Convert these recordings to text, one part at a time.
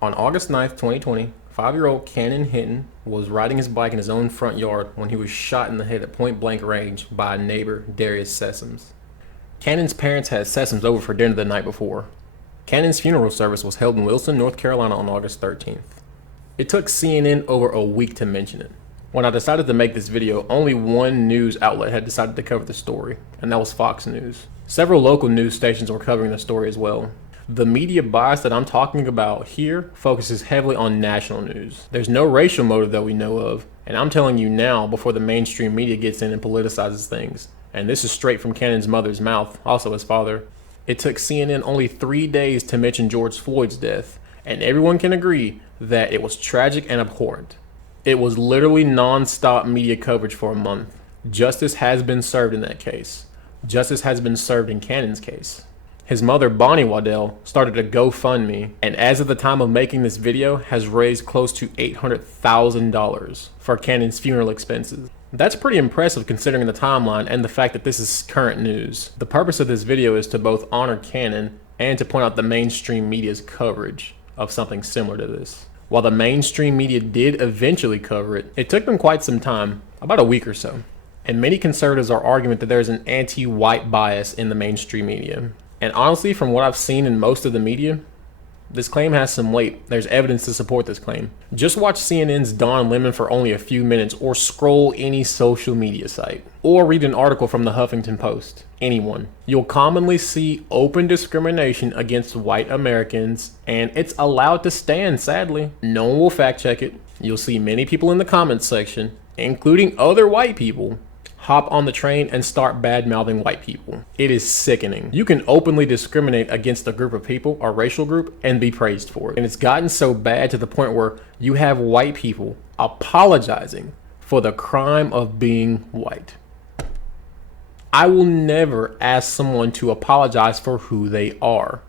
On August 9th, 2020, 5-year-old Cannon Hinton was riding his bike in his own front yard when he was shot in the head at point blank range by a neighbor, Darius Sessoms. Cannon's parents had Sessoms over for dinner the night before. Cannon's funeral service was held in Wilson, North Carolina on August 13th. It took CNN over a week to mention it. When I decided to make this video, only one news outlet had decided to cover the story, and that was Fox News. Several local news stations were covering the story as well. The media bias that I'm talking about here focuses heavily on national news. There's no racial motive that we know of, and I'm telling you now before the mainstream media gets in and politicizes things. And this is straight from Cannon's mother's mouth, also his father. It took CNN only 3 days to mention George Floyd's death, and everyone can agree that it was tragic and abhorrent. It was literally non-stop media coverage for a month. Justice has been served in that case. Justice has been served in Cannon's case. His mother, Bonnie Waddell, started a GoFundMe, and as of the time of making this video, has raised close to $800,000 for Cannon's funeral expenses. That's pretty impressive considering the timeline and the fact that this is current news. The purpose of this video is to both honor Cannon and to point out the mainstream media's coverage of something similar to this. While the mainstream media did eventually cover it, it took them quite some time, about a week or so. And many conservatives are arguing that there's an anti-white bias in the mainstream media. And honestly, from what I've seen in most of the media, this claim has some weight. There's evidence to support this claim. Just watch CNN's Don Lemon for only a few minutes, or scroll any social media site, or read an article from the Huffington Post. Anyone. You'll commonly see open discrimination against white Americans, and it's allowed to stand, sadly. No one will fact check it. You'll see many people in the comments section, including other white people, hop on the train and start bad-mouthing white people. It is sickening. You can openly discriminate against a group of people, or racial group, and be praised for it. And it's gotten so bad to the point where you have white people apologizing for the crime of being white. I will never ask someone to apologize for who they are.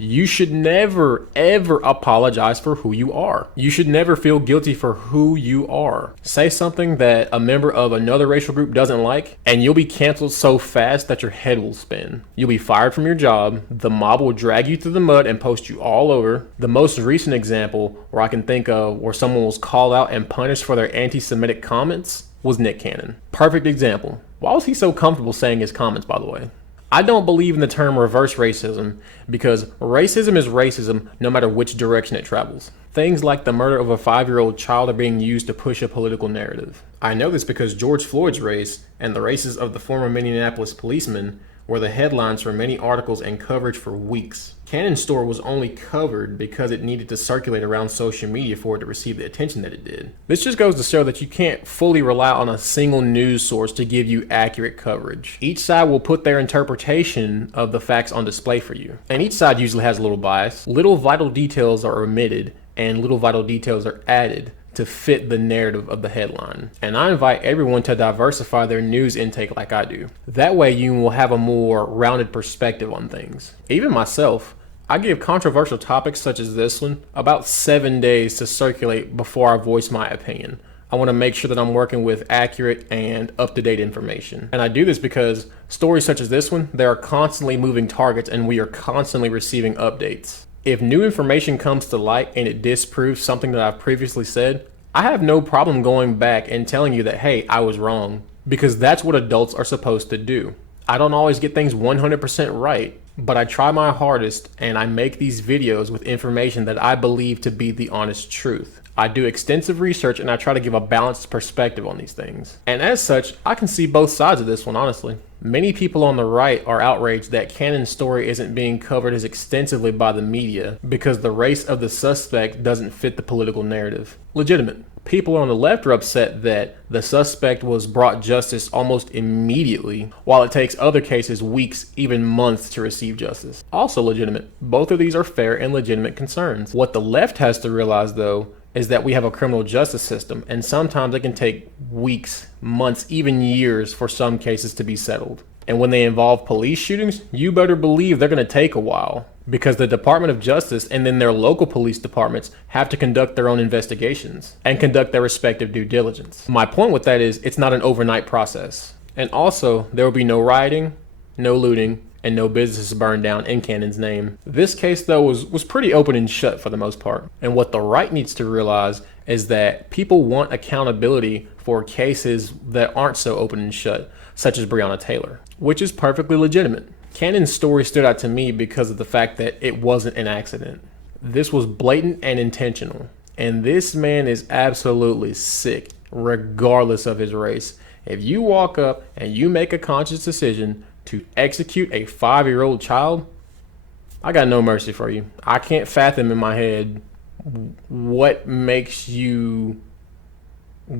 You should never, ever apologize for who you are. You should never feel guilty for who you are. Say something that a member of another racial group doesn't like, and you'll be canceled so fast that your head will spin. You'll be fired from your job. The mob will drag you through the mud and post you all over. The most recent example where I can think of where someone was called out and punished for their anti-Semitic comments was Nick Cannon. Perfect example. Why was he so comfortable saying his comments, by the way? I don't believe in the term reverse racism because racism is racism no matter which direction it travels. Things like the murder of a 5-year-old child are being used to push a political narrative. I know this because George Floyd's race and the races of the former Minneapolis policeman were the headlines for many articles and coverage for weeks. Cannon's story was only covered because it needed to circulate around social media for it to receive the attention that it did. This just goes to show that you can't fully rely on a single news source to give you accurate coverage. Each side will put their interpretation of the facts on display for you. And each side usually has a little bias. Little vital details are omitted and little vital details are added to fit the narrative of the headline. And I invite everyone to diversify their news intake like I do. That way you will have a more rounded perspective on things. Even myself, I give controversial topics such as this one about 7 days to circulate before I voice my opinion. I want to make sure that I'm working with accurate and up-to-date information. And I do this because stories such as this one, they are constantly moving targets and we are constantly receiving updates. If new information comes to light and it disproves something that I've previously said, I have no problem going back and telling you that, hey, I was wrong, because that's what adults are supposed to do. I don't always get things 100% right, but I try my hardest and I make these videos with information that I believe to be the honest truth. I do extensive research and I try to give a balanced perspective on these things. And as such, I can see both sides of this one, honestly. Many people on the right are outraged that Cannon's story isn't being covered as extensively by the media because the race of the suspect doesn't fit the political narrative. Legitimate. People on the left are upset that the suspect was brought justice almost immediately, while it takes other cases weeks, even months to receive justice. Also legitimate. Both of these are fair and legitimate concerns. What the left has to realize, though, is that we have a criminal justice system, and sometimes it can take weeks, months, even years for some cases to be settled. And when they involve police shootings, you better believe they're going to take a while, because the Department of Justice and then their local police departments have to conduct their own investigations and conduct their respective due diligence. My point with that is it's not an overnight process. And also, there will be no rioting, no looting, and no businesses burned down in Cannon's name. This case, though, was pretty open and shut for the most part. And what the right needs to realize is that people want accountability for cases that aren't so open and shut, such as Breonna Taylor, which is perfectly legitimate. Cannon's story stood out to me because of the fact that it wasn't an accident. This was blatant and intentional. And this man is absolutely sick, regardless of his race. If you walk up and you make a conscious decision to execute a 5-year-old child, I got no mercy for you. I can't fathom in my head what makes you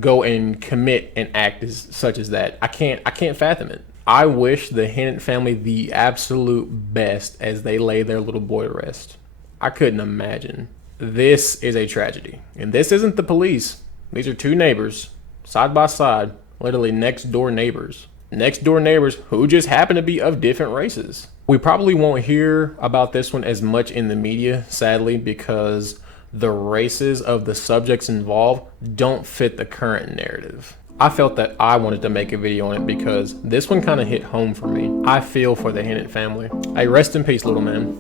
go and commit an act such as that. I can't fathom it. I wish the Hinnant family the absolute best as they lay their little boy to rest. I couldn't imagine. This is a tragedy. And this isn't the police. These are two neighbors, side by side, literally next door neighbors. Next door neighbors who just happen to be of different races. We probably won't hear about this one as much in the media, sadly, because the races of the subjects involved don't fit the current narrative. I felt that I wanted to make a video on it because this one kind of hit home for me. I feel for the Hinnant family. Hey, rest in peace, little man.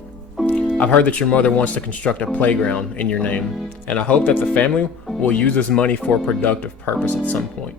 I've heard that your mother wants to construct a playground in your name, and I hope that the family will use this money for a productive purpose at some point.